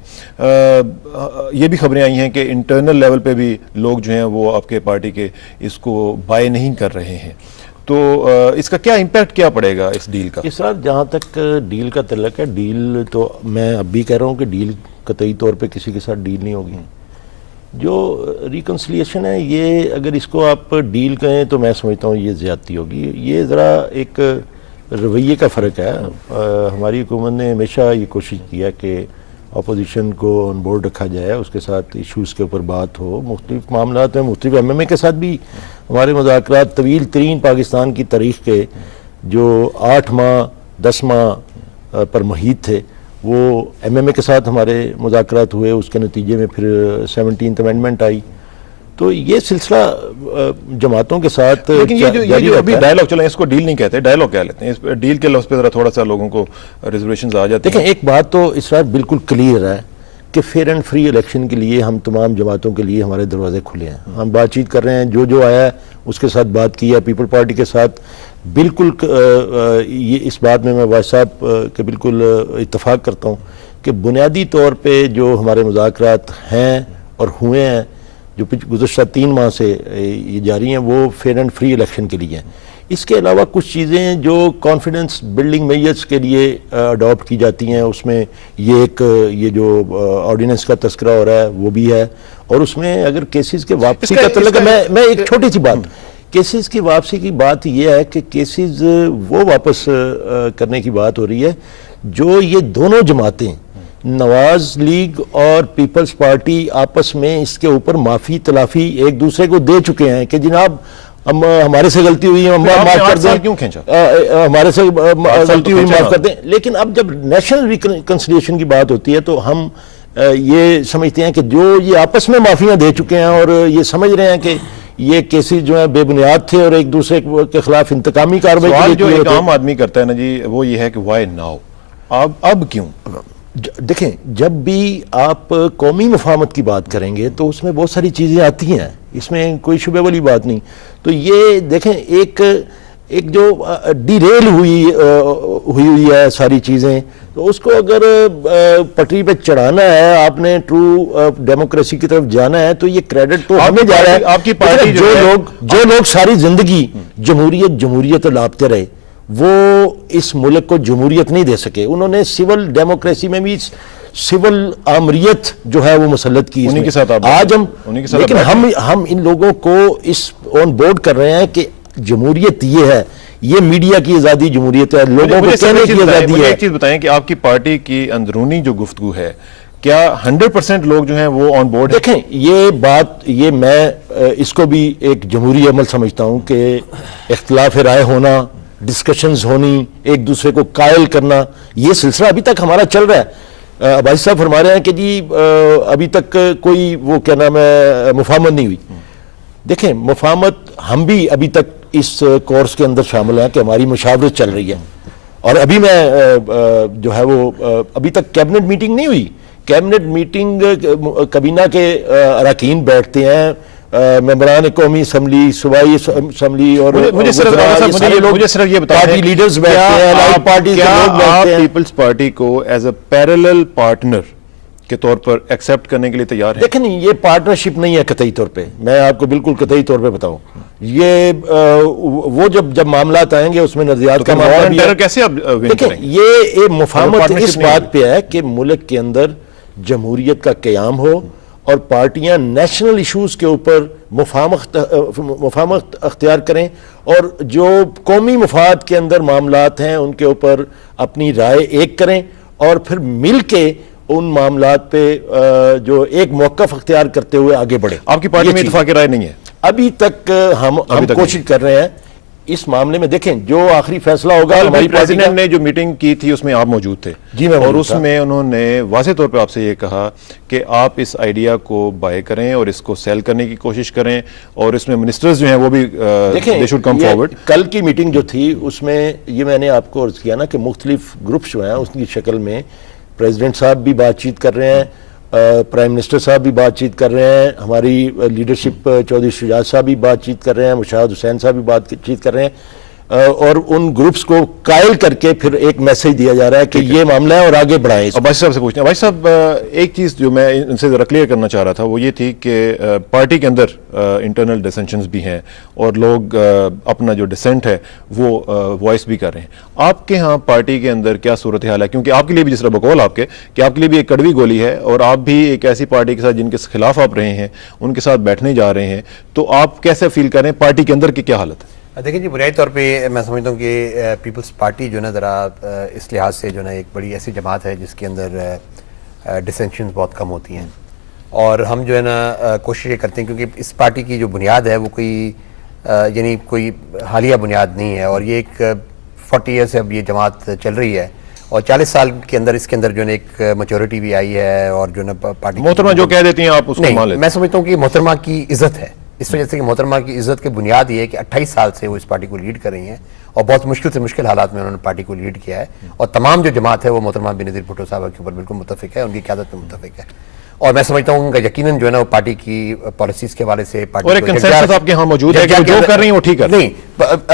یہ بھی خبریں آئی ہیں کہ انٹرنل لیول پہ بھی لوگ جو ہیں وہ آپ کے پارٹی کے اس کو بائی نہیں کر رہے ہیں, تو اس کا کیا امپیکٹ کیا پڑے گا اس ڈیل کا؟ اس وقت جہاں تک ڈیل کا تعلق ہے, ڈیل تو میں اب بھی کہہ رہا ہوں کہ ڈیل قطعی طور پہ کسی کے ساتھ ڈیل نہیں ہوگی. جو ریکنسلیشن ہے یہ اگر اس کو آپ ڈیل کہیں تو میں سمجھتا ہوں یہ زیادتی ہوگی. یہ ذرا ایک رویے کا فرق ہے. ہماری حکومت نے ہمیشہ یہ کوشش کیا کہ اپوزیشن کو آن بورڈ رکھا جائے, اس کے ساتھ ایشوز کے اوپر بات ہو. مختلف معاملات میں مختلف ایم کے ساتھ بھی ہمارے مذاکرات طویل ترین پاکستان کی تاریخ کے جو 8 ماہ 10 ماہ پر محیط تھے وہ ایم کے ساتھ ہمارے مذاکرات ہوئے. اس کے نتیجے میں پھر 17th امینڈمنٹ آئی. تو یہ سلسلہ جماعتوں کے ساتھ لیکن یہ جو ابھی ڈائلاگ چلا ہے اس کو ڈیل نہیں کہتے, ڈائلاگ کہہ لیتے ہیں. اس ڈیل کے لفظ پہ ذرا تھوڑا سا لوگوں کو ریزرویشنز آ جاتے ہیں. دیکھیں ایک بات تو اس وقت بالکل کلیئر ہے کہ فیئر اینڈ فری الیکشن کے لیے ہم تمام جماعتوں کے لیے ہمارے دروازے کھلے ہیں. ہم بات چیت کر رہے ہیں, جو آیا ہے اس کے ساتھ بات کی ہے. پیپل پارٹی کے ساتھ بالکل یہ اس بات میں واجد صاحب کے بالکل اتفاق کرتا ہوں کہ بنیادی طور پہ جو ہمارے مذاکرات ہیں اور ہوئے ہیں جو گزشتہ 3 ماہ سے یہ جاری ہیں وہ فیئر اینڈ فری الیکشن کے لیے ہیں. اس کے علاوہ کچھ چیزیں جو کانفیڈنس بلڈنگ میجرز کے لیے اڈاپٹ کی جاتی ہیں, اس میں یہ جو آرڈیننس کا تذکرہ ہو رہا ہے وہ بھی ہے. اور اس میں اگر کیسز کے واپسی کا تعلق ہے, میں ایک چھوٹی سی بات, کیسز کی واپسی کی بات یہ ہے کہ کیسز وہ واپس کرنے کی بات ہو رہی ہے جو یہ دونوں جماعتیں نواز لیگ اور پیپلز پارٹی آپس میں اس کے اوپر معافی تلافی ایک دوسرے کو دے چکے ہیں کہ جناب ہمارے سے غلطی ہوئی ہے معاف کر دیں, کیوں کھینچا ہمارے سے غلطی ہوئی معاف کر دیں. لیکن اب جب نیشنل ریکنسیلیشن کی بات ہوتی ہے تو ہم یہ سمجھتے ہیں کہ جو یہ آپس میں معافیاں دے چکے ہیں اور یہ سمجھ رہے ہیں کہ یہ کیسز جو ہیں بے بنیاد تھے اور ایک دوسرے کے خلاف انتقامی کارروائی سوال جو ایک عام آدمی کرتا ہے نا جی وہ یہ ہے کہ وائی ناؤ, اب کیوں؟ دیکھیں جب بھی آپ قومی مفاہمت کی بات کریں گے تو اس میں بہت ساری چیزیں آتی ہیں, اس میں کوئی شبہ والی بات نہیں. تو یہ دیکھیں ایک جو ڈی ریل ہوئی ہے ساری چیزیں, تو اس کو اگر پٹری پہ چڑھانا ہے, آپ نے ٹرو ڈیموکریسی کی طرف جانا ہے تو یہ کریڈٹ تو ہمیں جا رہا ہے. آپ کی پارٹی جو لوگ ساری زندگی جمہوریت لاپتے رہے وہ اس ملک کو جمہوریت نہیں دے سکے. انہوں نے سول ڈیموکریسی میں بھی سول آمریت جو ہے وہ مسلط کی. انہی کے ساتھ آج لیکن ہم ان لوگوں کو اس آن بورڈ کر رہے ہیں کہ جمہوریت یہ ہے, یہ میڈیا کی آزادی جمہوریت ہے, لوگوں کو کہنے کی آزادی ہے. ایک چیز بتائیں کہ آپ کی پارٹی کی اندرونی جو گفتگو ہے کیا 100% لوگ جو ہیں وہ آن بورڈ ہیں؟ دیکھیں یہ میں اس کو بھی ایک جمہوری عمل سمجھتا ہوں کہ اختلاف رائے ہونا, ڈسکشنز ہونی, ایک دوسرے کو قائل کرنا, یہ سلسلہ ابھی تک ہمارا چل رہا ہے. عباس صاحب فرما رہے ہیں کہ جی ابھی تک کوئی وہ کیا نام ہے مفاہمت نہیں ہوئی. دیکھیں مفاہمت ہم بھی ابھی تک اس کورس کے اندر شامل ہیں کہ ہماری مشاورت چل رہی ہے, اور ابھی میں جو ہے وہ ابھی تک کیبنٹ میٹنگ نہیں ہوئی. کیبنٹ میٹنگ کابینہ کے اراکین بیٹھتے ہیں, ممبران قومی اسمبلی, صوبائی اسمبلی اور مجھے صرف یہ بتائیں لیڈرز بیٹھتے ہیں, لائف پارٹی کے لوگ بیٹھتے ہیں. پیپلز پارٹی کو ایز اے پیرلل پارٹنر کے طور پر ایکسیپٹ کرنے کے لیے تیار ہے؟ دیکھیں نہیں, یہ پارٹنرشپ نہیں ہے قطعی طور پہ, میں آپ کو بالکل قطعی طور پہ بتاؤں. یہ وہ جب معاملات آئیں گے اس میں نظریات کا معاملہ بھی ہے. کیسے آپ دیکھیں یہ مفاہمت اس بات پہ ہے کہ ملک کے اندر جمہوریت کا قیام ہو اور پارٹیاں نیشنل ایشوز کے اوپر مفاہمت اختیار کریں, اور جو قومی مفاد کے اندر معاملات ہیں ان کے اوپر اپنی رائے ایک کریں, اور پھر مل کے ان معاملات پہ جو ایک موقف اختیار کرتے ہوئے آگے بڑھیں. آپ کی پارٹی میں اتفاق رائے نہیں ہے ابھی تک؟ ہم کوشش کر رہے ہیں اس معاملے میں دیکھیں جو آخری فیصلہ ہوگا کل ہماری پارٹی کا، پریزیڈنٹ نے جو میٹنگ کی تھی اس میں آپ موجود تھے جی میں اور موجود اس تھا۔ میں انہوں نے واضح طور پہ آپ سے یہ کہا کہ آپ اس آئیڈیا کو بائے کریں اور اس کو سیل کرنے کی کوشش کریں اور اس میں منسٹرز جو ہیں وہ بھی دیکھیں they should come یہ forward۔ کل کی میٹنگ جو تھی اس میں یہ میں نے آپ کو عرض کیا نا کہ مختلف گروپس جو ہیں اس کی شکل میں پریزیڈنٹ صاحب بھی بات چیت کر رہے ہیں، پرائم منسٹر صاحب بھی بات چیت کر رہے ہیں، ہماری لیڈرشپ چودھری شجاعت صاحب بھی بات چیت کر رہے ہیں، مشاہد حسین صاحب بھی بات چیت کر رہے ہیں، اور ان گروپس کو قائل کر کے پھر ایک میسج دیا جا رہا ہے کہ یہ معاملہ ہے اور آگے بڑھائیں اس کو۔ عباسی صاحب سے پوچھتے ہیں، عباسی صاحب ایک چیز جو میں ان سے ذرا کلیئر کرنا چاہ رہا تھا وہ یہ تھی کہ پارٹی کے اندر انٹرنل ڈسینشنز بھی ہیں اور لوگ اپنا جو ڈسینٹ ہے وہ وائس بھی کر رہے ہیں۔ آپ کے ہاں پارٹی کے اندر کیا صورتحال ہے؟ کیونکہ آپ کے لیے بھی جس طرح بقول آپ کے کہ آپ کے لیے بھی ایک کڑوی گولی ہے اور آپ بھی ایک ایسی پارٹی کے ساتھ جن کے خلاف آپ رہے ہیں ان کے ساتھ بیٹھنے جا رہے ہیں، تو آپ کیسے فیل کر رہے ہیں پارٹی کے اندر کی کیا حالت ہے؟ دیکھیں جی، بنیادی طور پہ میں سمجھتا ہوں کہ پیپلز پارٹی جو ہے نا ذرا اس لحاظ سے جو ہے نا ایک بڑی ایسی جماعت ہے جس کے اندر ڈسینشنز بہت کم ہوتی ہیں، اور ہم جو ہے نا کوشش یہ کرتے ہیں کیونکہ اس پارٹی کی جو بنیاد ہے وہ کوئی یعنی کوئی حالیہ بنیاد نہیں ہے، اور یہ ایک 40 ایئر سے اب یہ جماعت چل رہی ہے اور 40 سال کے اندر اس کے اندر جو ہے ایک میچورٹی بھی آئی ہے، اور جو ہے نا پارٹی محترمہ جو کہہ دیتی ہیں آپ اس کو مان نہیں، لیتے میں سمجھتا ہوں کہ محترمہ کی عزت ہے، اس وجہ سے کہ محترمہ کی عزت کی بنیاد یہ ہے کہ 28 سال سے وہ اس پارٹی کو لیڈ کر رہی ہیں اور بہت مشکل سے مشکل حالات میں انہوں نے پارٹی کو لیڈ کیا ہے، اور تمام جو جماعت ہے وہ محترمہ بینظیر بھٹو صاحبہ کے اوپر بالکل متفق ہے، ان کی قیادت میں متفق ہے، اور میں سمجھتا ہوں ان کا یقیناً جو ہے نا وہ پارٹی کی پالیسیز کے حوالے سے پارٹی اور ایک consensus آپ کے ہاں موجود ہے کہ وہ جو کر رہی ہیں وہ ٹھیک ہے۔ نہیں،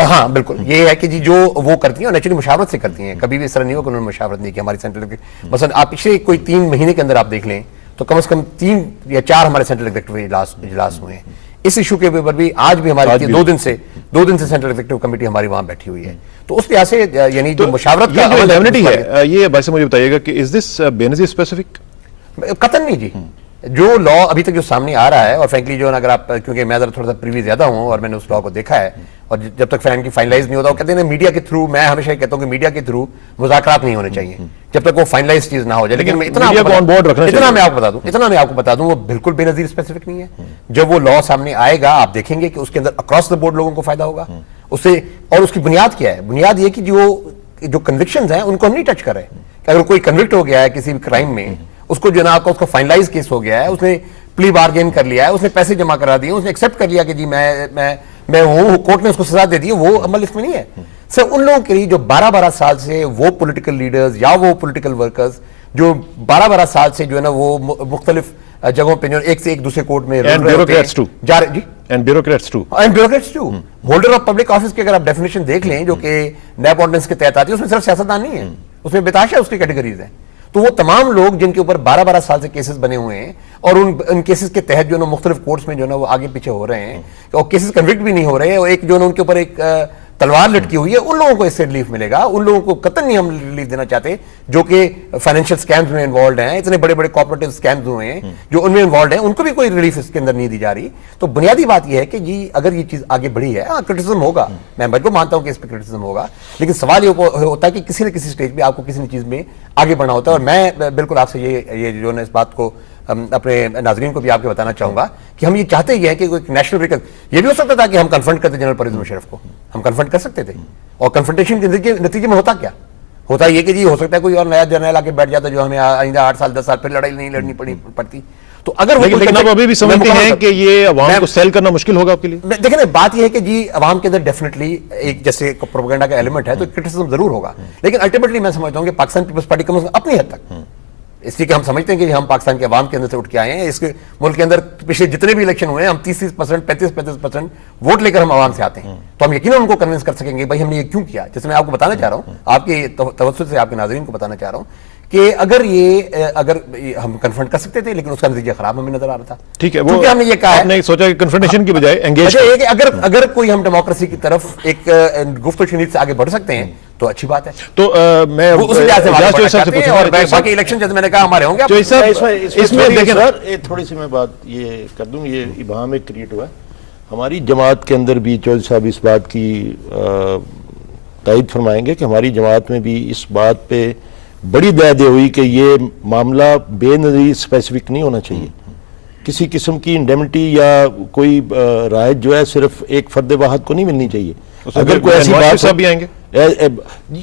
ہاں بالکل یہ ہے کہ جی جو وہ کرتی ہیں اور نیچرلی مشاورت سے کرتی ہیں، کبھی بھی اس طرح نہیں ہو کہ انہوں نے مشاورت نہیں کی ہماری سینٹرل مثلا آپ پچھلے کوئی 3 مہینے کے اندر آپ دیکھ لیں تو کم از کم 3 یا 4 ہمارے سینٹرل ایگزیکٹو اجلاس ہوئے ہیں اس ایشو کے اوپر بھی، آج بھی ہماری 2 دن سے سینٹرل ایگزیکٹو کمیٹی ہماری وہاں بیٹھی ہوئی ہے، تو اس لحاظ سے یعنی جو مشاورت کا یہ جو انڈیمنٹی ہے یہ بھائی سے مجھے بتائیے گا کہ از دس بینظیر اسپیسیفک؟ قطعاً نہیں جی، جو لا ابھی تک جو سامنے آ رہا ہے، اور فرینکلی جو اگر آپ کیونکہ میں ذرا تھوڑا سا پریوی زیادہ ہوں اور میں نے اس لا کو دیکھا ہے، اور جب تک فائنلائز نہیں ہوتا وہ کہتے ہیں میڈیا کے تھرو، میں ہمیشہ یہ کہتا ہوں کہ میڈیا کے تھرو مذاکرات نہیں ہونے چاہیے جب تک وہ فائنلائز چیز نہ ہو جائے، لیکن میں اتنا میں آپ کو بتا دوں وہ بالکل بے نظیر اسپیسیفک نہیں ہے۔ جب وہ لا سامنے آئے گا آپ دیکھیں گے کہ اس کے اندر اکراس دا بورڈ لوگوں کو فائدہ ہوگا اس سے، اور اس کی بنیاد کیا ہے؟ بنیاد یہ کہ جو کنوکشنز ہیں ان کو ہم نہیں ٹچ کر رہے، کہ اگر کوئی کنوکٹ ہو گیا ہے کسی بھی کرائم میں، اس کو جو نا اس کا فائنلائز کیس ہو گیا ہے، اس نے پلی بارگین کر لیا ہے، اس نے پیسے جمع کرا دیے، اس نے ایکسیپٹ کر لیا کہ جی میں ہوں، کورٹ نے اس کو سزا دے دی، وہ عمل اس میں نہیں ہے۔ صرف ان لوگوں کے لیے جو 12 سال سے وہ پولیٹیکل لیڈرز یا وہ پولیٹیکل ورکرز جو 12 سال سے جو ہے نا وہ مختلف جگہوں پہ ایک سے ایک دوسرے کورٹ میں bureaucrats to holder of public office کی اگر آپ ڈیفینیشن دیکھ لیں جو کہ نیب آرڈیننس کے تحت آتی ہے، اس میں صرف سیاستدان نہیں ہے، اس میں بتاشا اس کی کیٹیگریز ہیں، تو وہ تمام لوگ جن کے اوپر 12 سال سے کیسز بنے ہوئے ہیں اور ان کیسز کے تحت جو ہے مختلف کورٹس میں جو ہے نا وہ آگے پیچھے ہو رہے ہیں اور کیسز کنوکٹ بھی نہیں ہو رہے ہیں، اور ایک جو ہے ان کے اوپر ایک تلوار لٹکی ہوئی ہے، ان لوگوں کو اس سے ریلیف ملے گا، ان لوگوں کو قطعاً نہیں ہم ریلیف دینا چاہتے جو کہ فائنینشیل سکیمز میں انوالوڈ ہیں، اتنے بڑے بڑے کوآپریٹو سکیمز ہوئے ہیں جو ان میں انوالوڈ ہیں، ان کو بھی کوئی ریلیف اس کے اندر نہیں دی جا رہی۔ تو بنیادی بات یہ ہے کہ جی اگر یہ چیز آگے بڑھی ہے، ہاں کرٹیسزم ہوگا، میں بالکل مانتا ہوں کہ اس پہ کرٹیسزم ہوگا، لیکن سوال یہ ہوتا ہے کہ کسی نہ کسی سٹیج پہ آپ کو کسی نہ چیز میں آگے بڑھنا ہوتا ہے، اور میں بالکل آپ سے یہ جو ہے اس بات کو اپنے ناظرین کو بھی آپ کے بتانا چاہوں گا کہ ہم یہ چاہتے ہی ہیں کہ کوئی نیشنل یہ بھی ہو سکتا تھا کہ ہم کنفرنٹ کرتے جنرل پرویز مشرف کو، ہم کنفرنٹ کر سکتے تھے، اور کنفرنٹیشن کے نتیجے میں ہوتا کیا ہوتا یہ کہ جی ہو سکتا ہے کوئی اور نیا جرنیل آ کے بیٹھ جاتا جو ہمیں آئندہ 8 سال 10 سال پھر لڑائی نہیں لڑنی پڑتی۔ تو اگر لیکن آپ ابھی بھی سمجھتے ہیں کہ یہ عوام کو سیل کرنا مشکل ہوگا آپ کے لیے؟ دیکھیں نا بات یہ ہے کہ جی عوام کے اندر ڈیفینیٹلی ایک جیسے پروپیگنڈا کا ایلیمنٹ ہے تو کرٹیسزم ضرور ہوگا، لیکن الٹیمیٹلی میں سمجھتا ہوں کہ پاکستان پیپلز پارٹی کم از کم اپنی حد تک، اس لیے کہ ہم سمجھتے ہیں کہ ہم پاکستان کے عوام کے اندر سے اٹھ کے آئے ہیں، اس کے ملک کے اندر پچھلے جتنے بھی الیکشن ہوئے ہیں ہم 30% 35% ووٹ لے کر ہم عوام سے آتے ہیں، تو ہم یقیناً ان کو کنونس کر سکیں گے بھائی ہم نے یہ کیوں کیا، جیسے میں آپ کو بتانا چاہ رہا ہوں، آپ کے توسط سے آپ کے ناظرین کو بتانا چاہ رہا ہوں کہ اگر ہم کنفرنٹ کر سکتے تھے لیکن اس کا نتیجہ خراب ہمیں نظر آ رہا تھا۔ ٹھیک ہے، وہ ہم نے یہ کہا آپ نے سوچا کہ کنفرنٹیشن کی بجائے انگیج کہ اگر کوئی ہم ڈیموکریسی کی طرف ایک گفت و شنید سے آگے بڑھ سکتے ہیں تو اچھی بات ہے۔ تو میں باقی الیکشن جیسے میں نے کہا ہمارے ہوں گے، اس میں دیکھیں سر تھوڑی سی میں بات یہ کر دوں، یہ ابہام ایک کریٹ ہوا ہے ہماری جماعت کے اندر بھی، چودھری صاحب اس بات کی تائید فرمائیں گے کہ ہماری جماعت میں بھی اس بات پہ بڑی دے ہوئی کہ یہ معاملہ بے نظیر اسپیسیفک نہیں ہونا چاہیے، کسی قسم کی انڈیمنٹی یا کوئی رائٹ جو ہے صرف ایک فرد واحد کو نہیں ملنی چاہیے، اگر کوئی ایسی نواز شریف بات صاحب بھی آئیں گے؟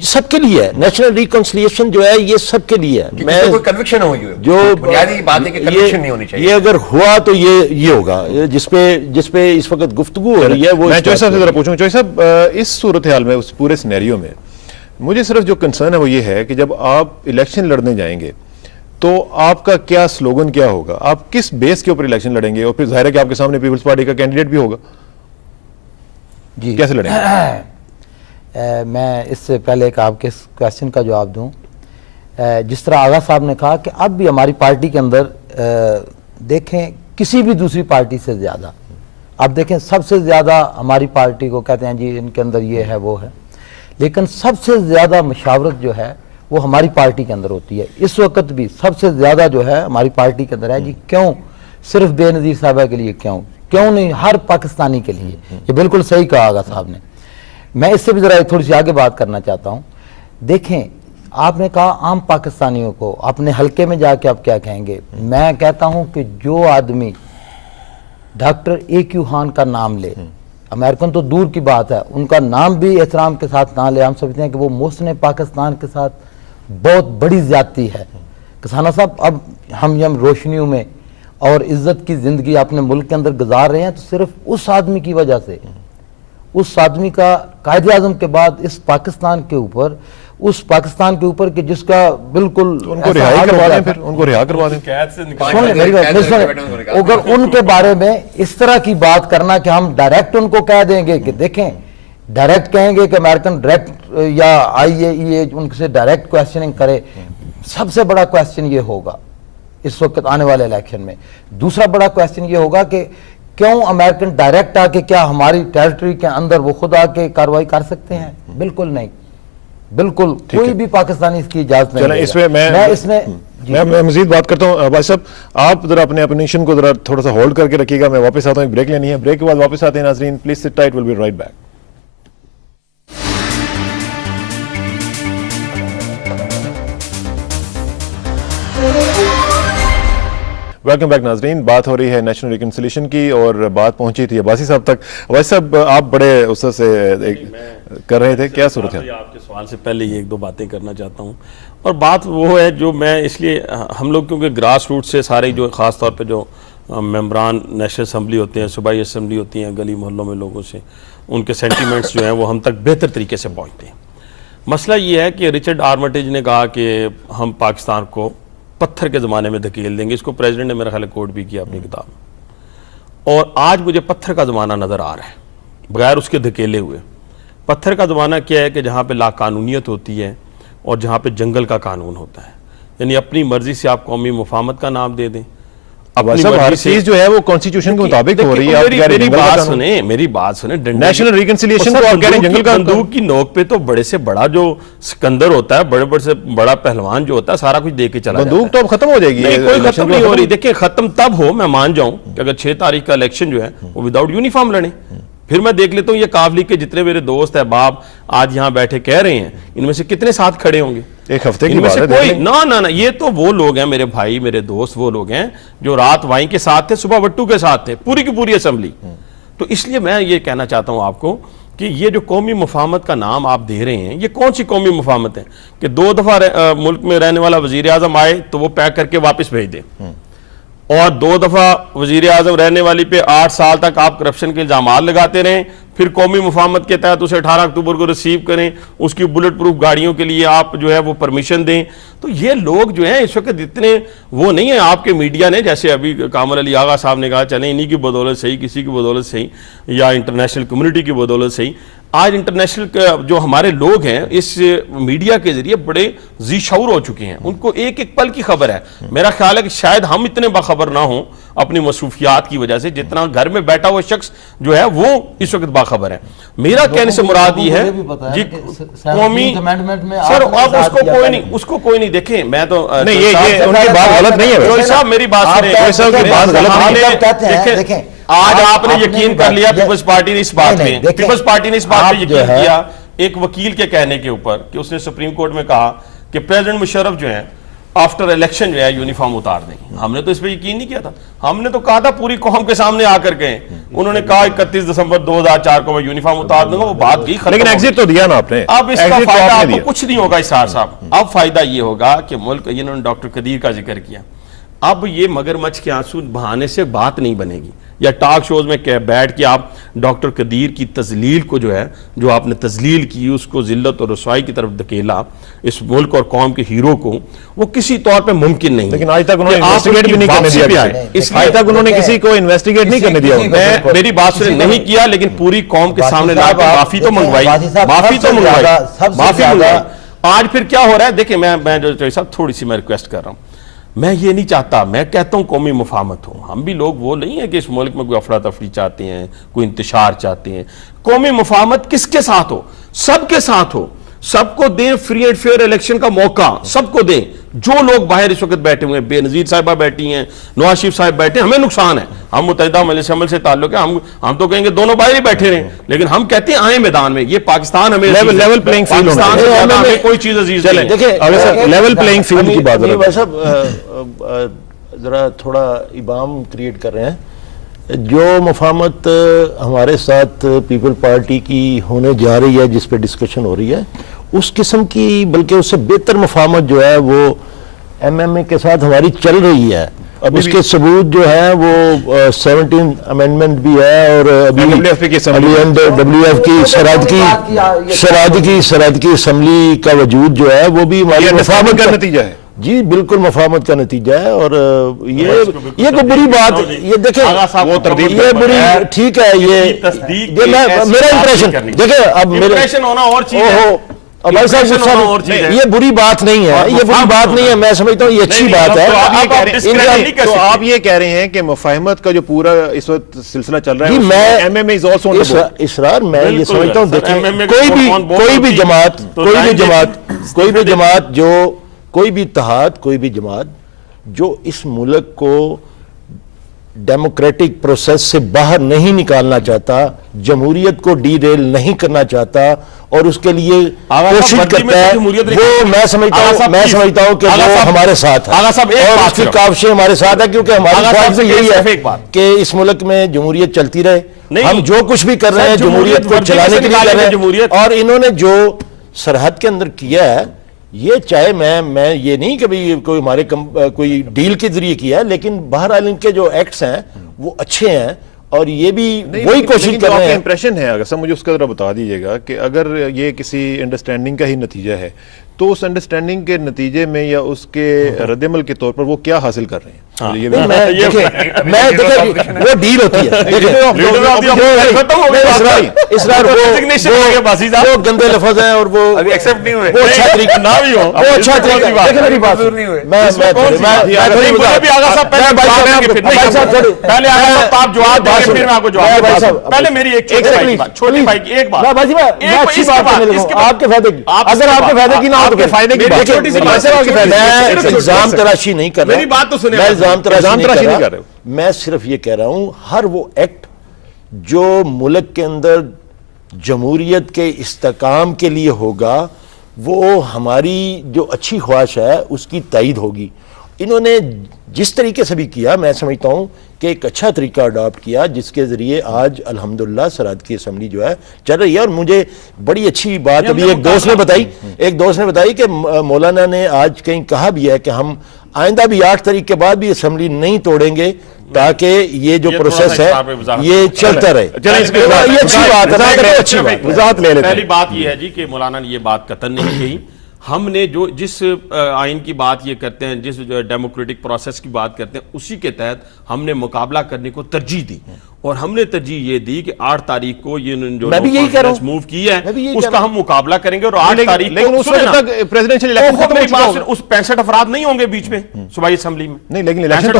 سب کے لیے ہے نیشنل ریکنسلیشن جو ہے یہ سب کے لیے ہے. میں کوئی کنوکشن ہو جو بنیادی بات ہے کہ کنوکشن نہیں ہونی چاہیے. یہ اگر ہوا تو یہ ہوگا جس پہ اس وقت گفتگو ہو رہی ہے وہ. میں چوہے صاحب سے ذرا پوچھوں. چوہے صاحب اس صورتحال میں اس پورے سینیریو میں مجھے صرف جو کنسرن ہے وہ یہ ہے کہ جب آپ الیکشن لڑنے جائیں گے تو آپ کا کیا سلوگن کیا ہوگا؟ آپ کس بیس کے اوپر الیکشن لڑیں گے؟ اور پھر ظاہر ہے کہ آپ کے سامنے پیپلز پارٹی کا کینڈیڈیٹ بھی ہوگا. جی کیسے لڑیں گے؟ میں اس سے پہلے ایک آپ کے کویسچن کا جواب دوں. جس طرح آغا صاحب نے کہا کہ اب بھی ہماری پارٹی کے اندر دیکھیں کسی بھی دوسری پارٹی سے زیادہ آپ دیکھیں سب سے زیادہ ہماری پارٹی کو کہتے ہیں جی ان کے اندر یہ ہے وہ ہے، لیکن سب سے زیادہ مشاورت جو ہے وہ ہماری پارٹی کے اندر ہوتی ہے. اس وقت بھی سب سے زیادہ جو ہے ہماری پارٹی کے اندر ہے. جی کیوں صرف بے نظیر صاحبہ کے لیے؟ کیوں نہیں ہر پاکستانی کے لیے؟ یہ بالکل صحیح کہا آغا صاحب نے. میں اس سے بھی ذرا تھوڑی سی آگے بات کرنا چاہتا ہوں. دیکھیں آپ نے کہا عام پاکستانیوں کو اپنے حلقے میں جا کے آپ کیا کہیں گے. میں کہتا ہوں کہ جو آدمی ڈاکٹر اے کیو خان کا نام لے، امریکن تو دور کی بات ہے، ان کا نام بھی احترام کے ساتھ نہ لے، ہم سمجھتے ہیں کہ وہ محسن پاکستان کے ساتھ بہت بڑی زیادتی ہے. کسانہ صاحب اب ہم روشنیوں میں اور عزت کی زندگی اپنے ملک کے اندر گزار رہے ہیں تو صرف اس آدمی کی وجہ سے، اس آدمی کا قائد اعظم کے بعد اس پاکستان کے اوپر کہ جس کا بالکل ان کو رہائی کروا دیں، پھر ان کو رہا کروا دیں. اگر ان کے بارے میں اس طرح کی بات کرنا کہ ہم ڈائریکٹ ان کو کہہ دیں گے کہ دیکھیں ڈائریکٹ کہیں گے کہ امریکن ڈائریکٹ یا آئی اے ای اے ان سے ڈائریکٹ کویسچننگ کرے، سب سے بڑا کویسچن یہ ہوگا اس وقت آنے والے الیکشن میں. دوسرا بڑا کویسچن یہ ہوگا کہ کیوں امریکن ڈائریکٹ آ کے کیا ہماری ٹیریٹری کے اندر وہ خود آ کے کارروائی کر سکتے ہیں؟ بالکل نہیں، بالکل کوئی بھی پاکستانی اس کی اجازت نہیں. چلیں اس میں میں مزید بات کرتا ہوں. بھائی صاحب آپ ذرا اپنے اپنیشن کو ذرا تھوڑا سا ہولڈ کر کے رکھیے گا. میں واپس آتا ہوں، ایک بریک لینی ہے. بریک کے بعد واپس آتے ہیں ناظرین. Please sit tight, will be right back. Welcome back ناظرین. بات ہو رہی ہے نیشنل ریکنسیلیشن کی اور بات پہنچی تھی عباسی صاحب تک. عباسی صاحب آپ بڑے اس سے کر رہے تھے، کیا صورت ہے؟ آپ کے سوال سے پہلے یہ ایک دو باتیں کرنا چاہتا ہوں. اور بات وہ ہے جو میں اس لیے ہم لوگ کیونکہ گراس روٹ سے سارے جو خاص طور پہ جو ممبران نیشنل اسمبلی ہوتے ہیں، صوبائی اسمبلی ہوتی ہیں، گلی محلوں میں لوگوں سے ان کے سینٹیمنٹس جو ہیں وہ ہم تک بہتر طریقے سے پہنچتے ہیں. مسئلہ یہ ہے کہ رچرڈ آرمٹیج نے کہا کہ ہم پاکستان کو پتھر کے زمانے میں دھکیل دیں گے. اس کو پریزیڈنٹ نے میرا خیال کوٹ بھی کیا اپنی کتاب میں. اور آج مجھے پتھر کا زمانہ نظر آ رہا ہے بغیر اس کے دھکیلے ہوئے. پتھر کا زمانہ کیا ہے کہ جہاں پہ لا قانونیت ہوتی ہے اور جہاں پہ جنگل کا قانون ہوتا ہے. یعنی اپنی مرضی سے آپ قومی مفاہمت کا نام دے دیں. ہر چیز جو ہے وہ کانسٹیٹیوشن کے مطابق ہو رہی ہے. میری بات سنیں. نیشنل ریکنسیلیشن کو آپ کہہ رہے ہیں جنگل کا بندوق کی نوک پہ تو بڑے سے بڑا جو سکندر ہوتا ہے، بڑے بڑے سے بڑا پہلوان جو ہوتا ہے، سارا کچھ دے کے چلا جاتا ہے. بندوق تو اب ختم ہو جائے گی. کوئی ختم نہیں ہو رہی. دیکھیں ختم تب ہو میں مان جاؤں کہ اگر 6 تاریخ کا الیکشن جو ہے وہ وداؤٹ یونیفارم لڑیں. پھر میں دیکھ لیتا ہوں یہ قاف لیگ کے جتنے میرے دوست احباب آج یہاں بیٹھے کہہ رہے ہیں ان میں سے کتنے ساتھ کھڑے ہوں گے. ایک ہفتے کی ان میں بات سے ہے. کوئی نہ یہ تو وہ لوگ ہیں میرے بھائی میرے دوست، وہ لوگ ہیں جو رات وائیں کے ساتھ تھے، صبح وٹو کے ساتھ تھے، پوری کی پوری اسمبلی. تو اس لیے میں یہ کہنا چاہتا ہوں آپ کو کہ یہ جو قومی مفاہمت کا نام آپ دے رہے ہیں، یہ کون سی قومی مفاہمت ہے کہ 2 دفعہ ملک میں رہنے والا وزیر اعظم آئے تو وہ پیک کر کے واپس بھیج دیں، اور 2 دفعہ وزیر اعظم رہنے والی پہ 8 سال تک آپ کرپشن کے الزامات لگاتے رہیں، پھر قومی مفاہمت کے تحت اسے 18 اکتوبر کو ریسیو کریں، اس کی بلٹ پروف گاڑیوں کے لیے آپ جو ہے وہ پرمیشن دیں. تو یہ لوگ جو ہیں اس وقت اتنے وہ نہیں ہیں. آپ کے میڈیا نے جیسے ابھی کامل علی آغا صاحب نے کہا چلیں انہی کی بدولت صحیح، کسی کی بدولت صحیح، یا انٹرنیشنل کمیونٹی کی بدولت صحیح. آج انٹرنیشنل جو ہمارے لوگ ہیں اس میڈیا کے ذریعے بڑے ذی شعور ہو چکے ہیں. ان کو ایک ایک پل کی خبر ہے. میرا خیال ہے کہ شاید ہم اتنے باخبر نہ ہوں اپنی مصروفیات کی وجہ سے جتنا گھر میں بیٹھا ہوا شخص جو ہے وہ اس وقت باخبر ہے. میرا کہنے سے مراد یہ ہے جی قومی سر اب اس کو کوئی نہیں دیکھیں. میں تو نہیں یہ ان کی بات غلط نہیں ہے. جوئی صاحب میری بات سنیں. دیکھیں آج آپ نے یقین کر لیا پیپلز پارٹی نے اس بات میں یقین کیا ایک وکیل کے کہنے کے اوپر کہ اس نے سپریم کورٹ میں کہا کہ پریزیڈنٹ مشرف جو ہیں آفٹر الیکشن جو ہے یونیفارم اتار دیں گے. ہم نے تو اس پہ یقین نہیں کیا تھا. ہم نے تو کہا تھا پوری قوم کے سامنے آ کر کے, انہوں نے کہا 31 دسمبر 2004 کو میں یونیفارم اتار دوں گا, وہ بات کی ختم. لیکن ایگزٹ تو دیا نا آپ نے. اب اس کا فائدہ آپ کو کچھ نہیں ہوگا اسرار صاحب. اب فائدہ یہ ہوگا کہ ملک, انہوں نے ڈاکٹر قدیر کا ذکر کیا, اب یہ مگرمچھ کے آنسو بہانے سے بات نہیں بنے گی, یا ٹاک شوز میں بیٹھ کے آپ ڈاکٹر قدیر کی تذلیل کو جو ہے, جو آپ نے تذلیل کی, اس کو ذلت اور رسوائی کی طرف دھکیلا اس ملک اور قوم کے ہیرو کو, وہ کسی طور پہ ممکن نہیں. لیکن آج تک انہوں نے انویسٹیگیٹ بھی نہیں کرنے دیا. آج تک انہوں نے کسی کو انویسٹیگیٹ نہیں کرنے دیا. میں میری بات سے نہیں کیا, لیکن پوری قوم کے سامنے لا کے معافی تو منگوائی, معافی تو منگوائی, معافی منگوائی. آج پھر کیا ہو رہا ہے دیکھیں, میں جو صاحب تھوڑی سی میں ریکویسٹ کر رہا ہوں, میں یہ نہیں چاہتا, میں کہتا ہوں قومی مفاہمت ہو. ہم بھی لوگ وہ نہیں ہیں کہ اس ملک میں کوئی افراتفری چاہتے ہیں, کوئی انتشار چاہتے ہیں. قومی مفاہمت کس کے ساتھ ہو؟ سب کے ساتھ ہو. سب کو دیں فری اینڈ فیئر الیکشن کا موقع, سب کو دیں. جو لوگ باہر اس وقت بیٹھے ہوئے ہیں, بے نظیر صاحبہ بیٹھی ہیں, نواز شریف صاحب بیٹھے ہیں, ہمیں نقصان ہے. ہم متحدہ مجلس عمل سے تعلق ہے, ہم تو کہیں گے دونوں باہر ہی بیٹھے رہیں, لیکن ہم کہتے ہیں آئیں میدان میں. یہ پاکستان ہمیں لیول پلینگ فیلڈ ہونا پاکستان سے زیادہ ہمیں کوئی چیز عزیز نہیں ہے. دیکھیں لیول پلینگ فیلڈ کی بات بھائی صاحب ذرا تھوڑا ابہام کریٹ کر رہے ہیں. جو مفاہمت ہمارے ساتھ پیپل پارٹی کی ہونے جا رہی ہے, جس پہ ڈسکشن ہو رہی ہے, اس قسم کی بلکہ اس سے بہتر مفاہمت جو ہے وہ ایم ایم اے کے ساتھ ہماری چل رہی ہے. اس کے ثبوت جو ہے وہ 17 امینڈمنٹ بھی ہے, اور ابھی ڈبلیو ایف کی سرحد کی اسمبلی کا وجود جو ہے وہ بھی ہماری مفاہمت کا نتیجہ ہے. جی بالکل مفاہمت کا نتیجہ ہے. اور یہ کوئی بری بات, یہ دیکھیں یہ بری, ٹھیک ہے, یہ میرا امپریشن دیکھیں. اب امپریشن ہونا اور چیز ہے, بھائی صاحب یہ بری بات نہیں ہے, یہ بری بات نہیں ہے, میں سمجھتا ہوں یہ اچھی بات ہے. تو آپ یہ کہہ رہے ہیں کہ مفاہمت کا جو پورا اس وقت سلسلہ چل رہا ہے, اسرار, میں یہ سمجھتا ہوں دیکھیں کوئی بھی اتحاد, کوئی بھی جماعت جو اس ملک کو ڈیموکریٹک پروسیس سے باہر نہیں نکالنا چاہتا, جمہوریت کو ڈی ریل نہیں کرنا چاہتا, اور اس کے لیے کوشش کرتا ہے, وہ میں سمجھتا ہوں کہ وہ ہمارے ساتھ ہے, اور اس کی کاوشیں ہمارے ساتھ ہے, کیونکہ ہماری خواہش یہی ہے کہ اس ملک میں جمہوریت چلتی رہے. ہم جو کچھ بھی کر رہے ہیں جمہوریت کو چلانے کے لیے کر رہے ہیں, اور انہوں نے جو سرحد کے اندر کیا ہے, یہ چاہے میں یہ نہیں کہ کوئی ہمارے کوئی ڈیل کے ذریعے کیا ہے, لیکن بہرحال ان کے جو ایکٹس ہیں وہ اچھے ہیں, اور یہ بھی وہی کوشش کر رہے ہیں. امپریشن ہے, اگر سب مجھے اس کا ذرا بتا دیجیے گا کہ اگر یہ کسی انڈرسٹینڈنگ کا ہی نتیجہ ہے, تو اس انڈرسٹینڈنگ کے نتیجے میں یا اس کے رد عمل کے طور پر وہ کیا حاصل کر رہے ہیں؟ وہ ڈیل ہوتی ہے, وہ گندے لفظ ہیں, اور وہ اچھا طریقہ نہ بھی ہو, وہ اچھا طریقہ. میری بات آپ کے فائدے کی, اگر آپ کے فائدے کی نہ ہو تو فائدے کی میں الزام تراشی نہیں کر رہا, بات تو سنیں, میں صرف یہ کہہ رہا ہوں ہر وہ ایکٹ جو ملک کے اندر جمہوریت کے استحکام کے لیے ہوگا, وہ ہماری جو اچھی خواہش ہے اس کی تائید ہوگی. انہوں نے جس طریقے سے بھی کیا, میں سمجھتا ہوں کہ ایک اچھا طریقہ اڈاپٹ کیا, جس کے ذریعے آج الحمدللہ سرحد کی اسمبلی جو ہے چل رہی ہے. اور مجھے بڑی اچھی بات ابھی ایک دوست نے بتائی کہ مولانا نے آج کہیں کہا بھی ہے کہ ہم آئندہ بھی 8 تاریخ کے بعد بھی اسمبلی نہیں توڑیں گے, تاکہ یہ جو پروسیس ہے یہ چلتا رہے. یہ اچھی بات ہے, وضاحت لے لیتے ہیں. پہلی بات یہ ہے جی کہ مولانا نے یہ بات قطعاً نہیں کہی. ہم نے جس آئین کی بات یہ کرتے ہیں, جس ڈیموکریٹک پروسیس کی بات کرتے ہیں, اسی کے تحت ہم نے مقابلہ کرنے کو ترجیح دی, اور ہم نے ترجیح یہ دی کہ 8 تاریخ کو یہ جو موو کی ہے اس کا ہم مقابلہ کریں گے. اور 8 تاریخ اس 65 افراد نہیں ہوں گے بیچ میں صوبائی اسمبلی میں, نہیں, لیکن الیکشن تو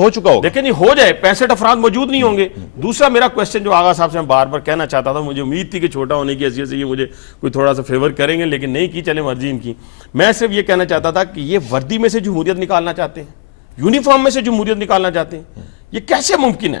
ہو چکا ہوگا. لیکن یہ ہو جائے 65 افراد موجود نہیں ہوں گے. دوسرا میرا کوشچن جو آغا صاحب سے میں بار بار کہنا چاہتا تھا, مجھے امید تھی کہ چھوٹا ہونے کی حیثیت سے یہ مجھے کوئی تھوڑا سا فیور کریں گے, لیکن نہیں کی, چلے مرضی ان کی. میں صرف یہ کہنا چاہتا تھا کہ یہ وردی میں سے جمہوریت نکالنا چاہتے ہیں, یونیفارم میں سے جمہوریت نکالنا چاہتے ہیں. یہ کیسے ممکن ہے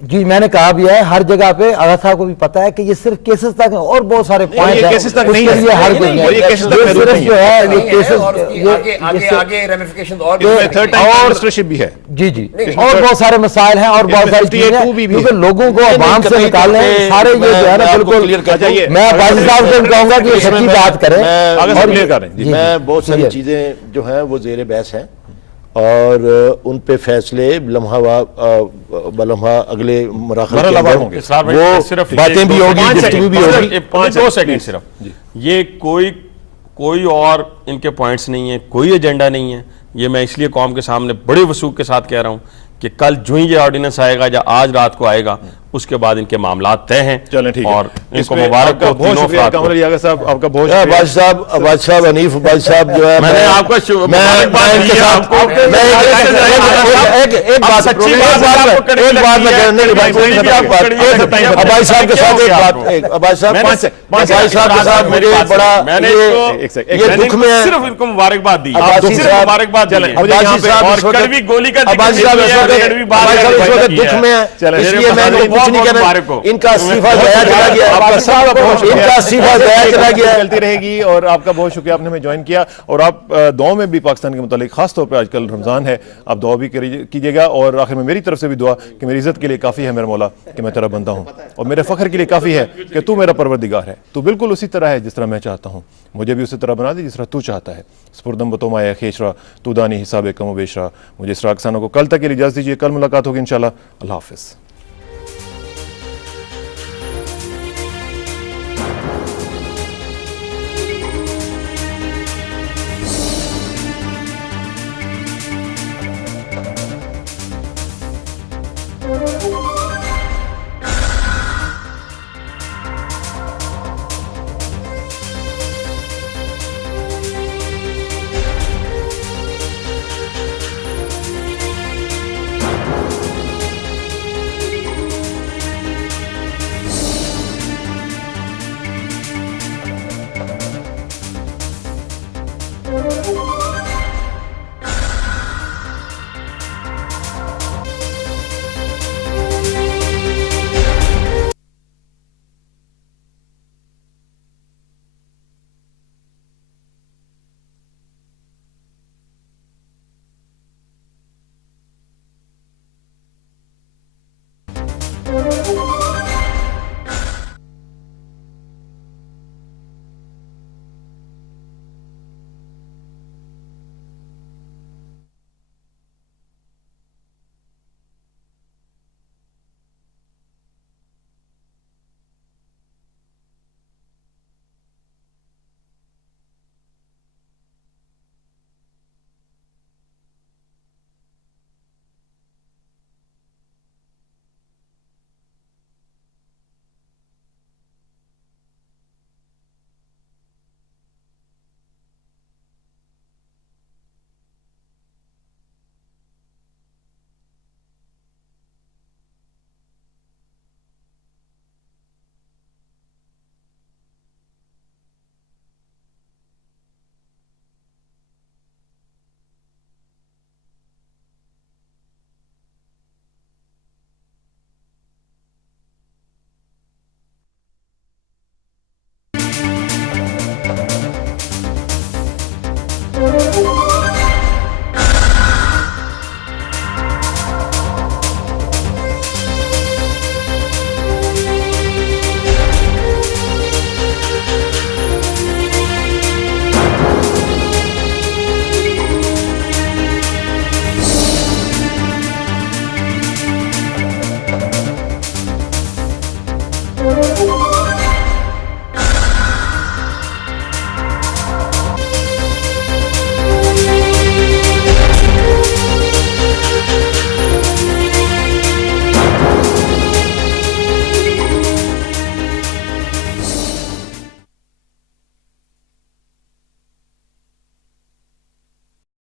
جی میں نے کہا بھی ہے ہر جگہ پہ آغا صاحب کو بھی پتا ہے کہ یہ صرف کیسز تک ہیں اور بہت سارے پوائنٹ ہیں cases تک اس نہیں کے ہے، لیے ہر کوئی اور یہ cases تک محدود صرف نہیں جو ہے یہ نہیں ہے، کیسز اور اس کی آگے ramifications اور اس میں تھرڈ ٹائم اور- ایڈمنسٹریشن بھی ہے. جی جی اور بہت سارے مسائل ہیں اور بہت ساری چیزیں ہیں کیونکہ لوگوں کو عوام سے نکالنے سارے یہ جو ہے نا بالکل میں باجی صاحب سے کہوں گا کہ یہ سچی بات کریں آگے سے اور clear کر رہے ہیں. جی، میں جی، بہت ساری جی، چیزیں جو ہیں وہ زیر بحث ہیں اور ان پہ فیصلے لمحہ بلمحہ اگلے مراحل کے مرحلہ وار اندر ہوں گے. اسرار بھائی، وہ صرف باتیں بھی ہوگی گفتگو بھی ہوگی. 2 سیکنڈ صرف. یہ کوئی اور ان کے پوائنٹس نہیں ہیں، کوئی ایجنڈا نہیں ہے. یہ میں اس لیے قوم کے سامنے بڑے وثوق کے ساتھ کہہ رہا ہوں کہ کل جو ہی یہ آرڈیننس آئے گا یا آج رات کو آئے گا اس کے بعد ان کے معاملات طے ہیں. چلیں ٹھیک ہے. اور ان اس کو پہ مبارک آپ کا ہو بہت تینوں شکریہ افراد کو. کامل علی آغا صاحب، آپ کا بہت عباس شکریہ. صاحب حنیف عباس صاحب جو ہے میں نے آپ کو مبارکباد ان کے دی ہے، ساتھ آپ کو- میں ایک بات سچی بات آپ کو کڑوی ایک بات میں لگتی ہے، کرنے کی بات کڑوی بھی آپ کو کڑوی لگتی ہے. عباس صاحب کے ساتھ ایک بات عباس صاحب میں نے- عباس صاحب کے ساتھ میری مجھے بات بڑا سنیں. میں نے یہ دکھ میں ہے. صرف ان کو مبارکباد دی. عباسی صرف صاحب- مبارکباد دی ہے. مجھے یہاں پہ اور کڑوی گولی کا ذکر عباس صاحب نہیں اس ہے، وقت کڑوی بات عباس صاحب اس وقت کی ہے. دکھ میں ہے، چلیں، اس میرے لیے میں نے بہت کچھ نہیں بہت کہنا. مبارک ہو. ان کا استعفیٰ ضائع چلا گیا آپ کا سب کا بہت شکریہ. ان کا استعفیٰ ضائع چلا گیا. چلتی رہے گی اور آپ کا بہت شکریہ آپ نے ہمیں جوائن کیا. اور آپ دعاؤں میں بھی پاکستان کے متعلق، خاص طور پہ آج کل رمضان ہے، آپ دعا بھی کیجیے گا. اور آخر میں میری طرف سے بھی دعا کہ میری عزت کے لیے کافی ہے میرا مولا کہ میں تیرا بندہ ہوں، اور میرے فخر کے لیے کافی ہے کہ تو میرا پروردگار ہے. تو بالکل اسی طرح ہے جس طرح میں چاہتا ہوں، مجھے بھی اسی طرح بنا دے جس طرح تو چاہتا ہے. سپردم بتو مایا خیشرا تو دانی حساب کم و بیشرا. مجھے اسرار کسانوں کو کل تک کے لیے اجازت دیجیے. کل ملاقات ہوگی انشاءاللہ. اللہ حافظ.